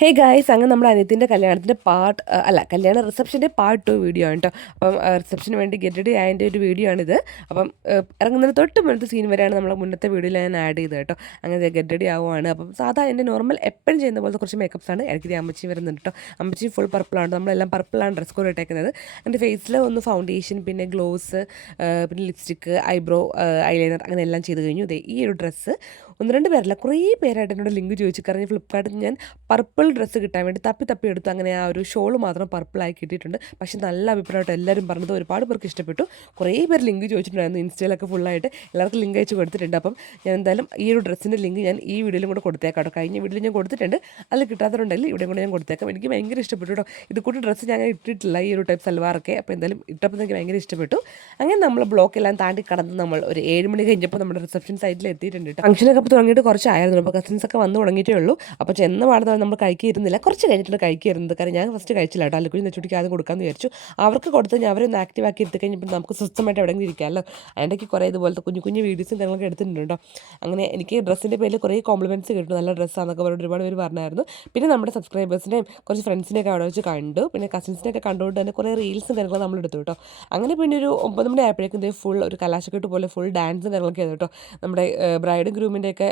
Hey guys, അങ്ങനെ നമ്മുടെ അനിയത്തിൻ്റെ കല്യാണത്തിൻ്റെ കല്യാണ റിസപ്ഷൻ്റെ പാർട്ട് 2 വീഡിയോ ആണ് കേട്ടോ. അപ്പം റിസപ്ഷന് വേണ്ടി ഗെറ്റ് റെഡി ആയതിൻ്റെ ഒരു വീഡിയോ ആണിത്. അപ്പം ഇറങ്ങുന്നതിന് തൊട്ട് മുന്നത്തെ സീൻ വരെയാണ് നമ്മളെ മുന്നത്തെ വീഡിയോയിൽ ഞാൻ ആഡ് ചെയ്തത് കേട്ടോ. അങ്ങനെ ഗെറ്റ് റെഡി ആവുകയാണ്. അപ്പം സാധാ എൻ്റെ നോർമൽ എപ്പോഴും ചെയ്യുന്ന പോലത്തെ കുറച്ച് മേക്കപ്സാണ്. ഇടയ്ക്ക് അമ്മച്ചി വരുന്നുണ്ട് കേട്ടോ. അമ്മച്ചി ഫുൾ പർപ്പിളാണ്, നമ്മളെല്ലാം പർപ്പിളാണ് ഡ്രസ് കോഡ് ഇട്ടേക്കുന്നത്. എൻ്റെ ഫേസിൽ ഒന്ന് ഫൗണ്ടേഷൻ, പിന്നെ ഗ്ലോസ്, പിന്നെ ലിപ്സ്റ്റിക്ക്, ഐബ്രോ, ഐലൈനർ അങ്ങനെ എല്ലാം ചെയ്ത് കഴിഞ്ഞു. ഈ ഒരു ഡ്രസ്സ് ഒന്ന് രണ്ട് പേരല്ല, കുറേ പേരായിട്ട് എന്നോട് ലിങ്ക് ചോദിച്ചു. കാരണം ഫ്ലിപ്കാർട്ടിൽ ഞാൻ പർപ്പിൾ ഡ്രസ്സ് കിട്ടാൻ വേണ്ടി തപ്പി എടുത്തു. അങ്ങനെ ആ ഒരു ഷോൾ മാത്രം പർപ്പിളായി കിട്ടിയിട്ടുണ്ട്. പക്ഷേ നല്ല അഭിപ്രായമായിട്ട് എല്ലാവരും പറഞ്ഞത് ഒരുപാട് പേർക്ക് ഇഷ്ടപ്പെട്ടു. കുറേ പേര് ലിങ്ക് ചോദിച്ചിട്ടുണ്ടായിരുന്നു. ഇൻസ്റ്റയിലൊക്കെ ഫുള്ളായിട്ട് എല്ലാവർക്കും ലിങ്ക് അയച്ച് കൊടുത്തിട്ടുണ്ട്. അപ്പം ഞാൻ എന്തായാലും ഈ ഒരു ഡ്രസ്സിൻ്റെ ലിങ്ക് ഞാൻ ഈ വീഡിയോയിലും കൂടെ കൊടുത്തേക്കാം കേട്ടോ. കഴിഞ്ഞ വീഡിയോയിൽ ഞാൻ കൊടുത്തിട്ടുണ്ട്. അതിൽ കിട്ടാത്തതുണ്ടെങ്കിൽ ഇവിടെ കൂടെ ഞാൻ കൊടുത്തേക്കാം. എനിക്ക് ഭയങ്കര ഇഷ്ടപ്പെട്ടു കേട്ടോ. ഇത് കൂട്ടി ഡ്രസ്സ് ഞാൻ ഇട്ടിട്ടില്ല, ഈ ഒരു ടൈപ്പ് സൽവാറൊക്കെ. അപ്പോൾ എന്തായാലും ഇട്ടപ്പോൾ എനിക്ക് ഭയങ്കര ഇഷ്ടപ്പെട്ടു. അങ്ങനെ നമ്മൾ ബ്ലോക്കെല്ലാം താണ്ടി കടന്ന് നമ്മൾ ഒരു 7 മണി കഴിഞ്ഞപ്പോൾ നമ്മുടെ റിസപ്ഷൻ സൈറ്റിൽ എത്തിയിട്ടുണ്ട് കേട്ടോ. ഫംഗ്ഷനൊക്കെ ഇപ്പോൾ തുടങ്ങിയിട്ട് കുറച്ചായിരുന്നു. അപ്പോൾ കസിൻസൊക്കെ വന്ന് തുടങ്ങിയിട്ടേ ഉള്ളൂ. അപ്പോൾ ചെന്ന പാടുന്ന നമ്മൾ കഴിക്കിയിരുന്നില്ല, കുറച്ച് കഴിഞ്ഞിട്ട് കഴിക്കിയിരുന്നത്. കാരണം ഞാൻ ഫസ്റ്റ് കഴിച്ചില്ല കേട്ടോ. അല്ലുക്കുഞ്ഞ് നെച്ചുട്ടിക്ക് ആദ്യം കൊടുക്കാമെന്ന് വിചാരിച്ചു. അവർക്ക് കൊടുത്ത് ഞാൻ അവരൊന്ന് ആക്റ്റീവാക്കി എടുത്ത് കഴിഞ്ഞപ്പോൾ നമുക്ക് സ്വസ്ഥമായിട്ട് എവിടെയെങ്കിലും ഇരിക്കാമല്ലോ. അതിൻ്റെക്ക് കുറേ ഇതുപോലത്തെ കുഞ്ഞു കുഞ്ഞു വീഡിയോസും കാര്യങ്ങളൊക്കെ എടുത്തിട്ടുണ്ട് കേട്ടോ. അങ്ങനെ എനിക്ക് ഡ്രസ്സിൻ്റെ പേരിൽ കുറേ കോംപ്ലിമെൻറ്റ്സ് കിട്ടും. നല്ല ഡ്രസ്സാണെന്നൊക്കെ പറഞ്ഞിട്ട് ഒരുപാട് പേര് പറഞ്ഞായിരുന്നു. പിന്നെ നമ്മുടെ സബ്സ്ക്രൈബേഴ്സിനെയും കുറച്ച് ഫ്രണ്ട്സിനെയൊക്കെ അവിടെ വെച്ച് കണ്ടു. പിന്നെ കസിൻസിനെയൊക്കെ കണ്ടുകൊണ്ട് തന്നെ കുറേ റീൽസും കാര്യങ്ങളും നമ്മൾ എടുത്തു കേട്ടോ. അങ്ങനെ പിന്നെ ഒരു 9 മണി ആയപ്പോഴേക്കും ഫുൾ ഒരു കലാശക്കെട്ട് പോലെ ഫുൾ ഡാൻസും കാര്യങ്ങളൊക്കെ ആയിരുന്നു കേട്ടോ. നമ്മുടെ ബ്രൈഡും ഗ്രൂമിൻ്റെയൊക്കെ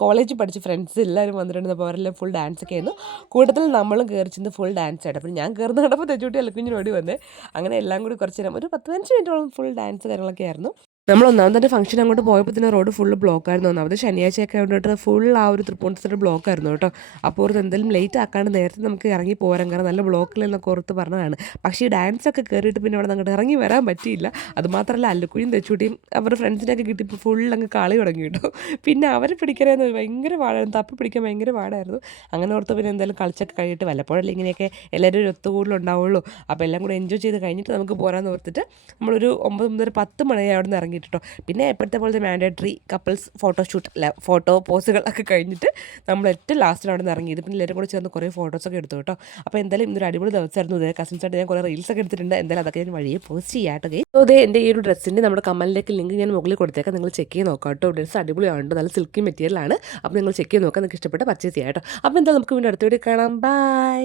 കോളേജിൽ പഠിച്ച ഫ്രണ്ട്സ് എല്ലാവരും വന്നിട്ടുണ്ട്. അപ്പോൾ അവരെല്ലാം ഫുൾ ഡാൻസൊക്കെ ആയിരുന്നു. കൂടുതൽ നമ്മളും കയറി ചെന്ന് ഫുൾ ഡാൻസ് ആയിട്ട്. അപ്പോൾ ഞാൻ കയറുന്ന കണ്ടപ്പോൾ തെച്ചുകൂട്ടി അലക്കുഞ്ഞിന് ഓടി വന്നേ. അങ്ങനെ എല്ലാം കൂടി കുറച്ച് നേരം ഒരു 10-15 മിനിറ്റോളം ഫുൾ ഡാൻസ് കാര്യങ്ങളൊക്കെ ആയിരുന്നു. നമ്മൾ ഒന്നാമത്തെ തന്നെ ഫംഗ്ഷൻ അങ്ങോട്ട് പോയപ്പോൾ തന്നെ റോഡ് ഫുള്ള് ബ്ലോക്കായിരുന്നു. ഒന്നാമത് ശനിയാഴ്ചയൊക്കെ ആയതുകൊണ്ട് ഫുൾ ആ ഒരു തൃപ്പൂണിത്തുറ ബ്ലോക്കായിരുന്നു കേട്ടോ. അപ്പോൾ ഒരു എന്തെങ്കിലും ലേറ്റ് ആക്കാണ്ട് നേരത്തെ നമുക്ക് ഇറങ്ങി പോരാം, കാരണം നല്ല ബ്ലോക്കിലെന്നൊക്കെ ഓർത്ത് പറഞ്ഞതാണ്. പക്ഷേ ഈ ഡാൻസൊക്കെ കയറിയിട്ട് പിന്നെ അവിടെ അങ്ങോട്ട് ഇറങ്ങി വരാൻ പറ്റിയില്ല. അതുമാത്രമല്ല അല്ലുക്കുഴിയും തെച്ചൂട്ടിയും അവരുടെ ഫ്രണ്ട്സിനെയൊക്കെ കിട്ടിയപ്പോൾ ഫുൾ അങ്ങ് കളി തുടങ്ങി കേട്ടോ. പിന്നെ അവരെ പിടിക്കാനായിരുന്നു ഭയങ്കര പാടായിരുന്നു, തപ്പി പിടിക്കാൻ ഭയങ്കര പാടായിരുന്നു. അങ്ങനെ ഓർത്ത് പിന്നെ എന്തായാലും കളിച്ചൊക്കെ കഴിഞ്ഞിട്ട് വല്ലപ്പോഴല്ലേ ഇങ്ങനെയൊക്കെ എല്ലാവരും ഒരു ഒത്തുകൂടലുണ്ടാവുള്ളൂ. അപ്പോൾ എല്ലാം കൂടെ എൻജോയ് ചെയ്ത് കഴിഞ്ഞിട്ട് നമുക്ക് പോരാന്ന് ഓർത്തിട്ട് നമ്മളൊരു 9 മുതൽ 10 മണി അവിടെ നിന്ന് ഇറങ്ങിയിട്ടോ. പിന്നെ എപ്പോഴത്തെ പോലത്തെ മാൻഡേറ്ററി കപ്പിൾസ് ഫോട്ടോഷൂട്ട് ഫോട്ടോ പോസുകൾ ഒക്കെ കഴിഞ്ഞിട്ട് നമ്മൾ ഏറ്റവും ലാസ്റ്റിലാണ് അവിടെ നിന്ന് ഇറങ്ങിയത്. പിന്നെ എല്ലാവരും കൂടെ ചേർന്ന് കുറേ ഫോട്ടോസൊക്കെ എടുത്തു കേട്ടോ. അപ്പോൾ എന്തായാലും ഇന്നൊരു അടിപൊളി ദിവസമായിരുന്നു. ഇതേ കസിൻസായിട്ട് ഞാൻ കുറേ റീൽസൊക്കെ എടുത്തിട്ടുണ്ട്. എന്തായാലും അതൊക്കെ ഞാൻ വഴിയെ പോസ്റ്റ് ചെയ്യാട്ടോ. അതേ എൻ്റെ ഈ ഒരു ഡ്രസ്സിൻ്റെ നമ്മുടെ കമ്മലിലേക്ക് ലിങ്ക് ഞാൻ മുകളിൽ കൊടുത്തേക്കാം, നിങ്ങൾ ചെക്ക് ചെയ്ത് നോക്കാം കേട്ടോ. ഡ്രസ്സ് അടിപൊളിയാണ്, നല്ല സിൽക്കി മെറ്റീരിയലാണ്. അപ്പോൾ നിങ്ങൾ ചെക്ക് ചെയ്ത് നോക്കാം, നിങ്ങൾക്ക് ഇഷ്ടപ്പെട്ട പർച്ചേസ് ചെയ്യാം കേട്ടോ. അപ്പോൾ എന്തായാലും നമുക്ക് വീണ്ടും അടുത്ത വീഡിയോ കാണാം. ബൈ.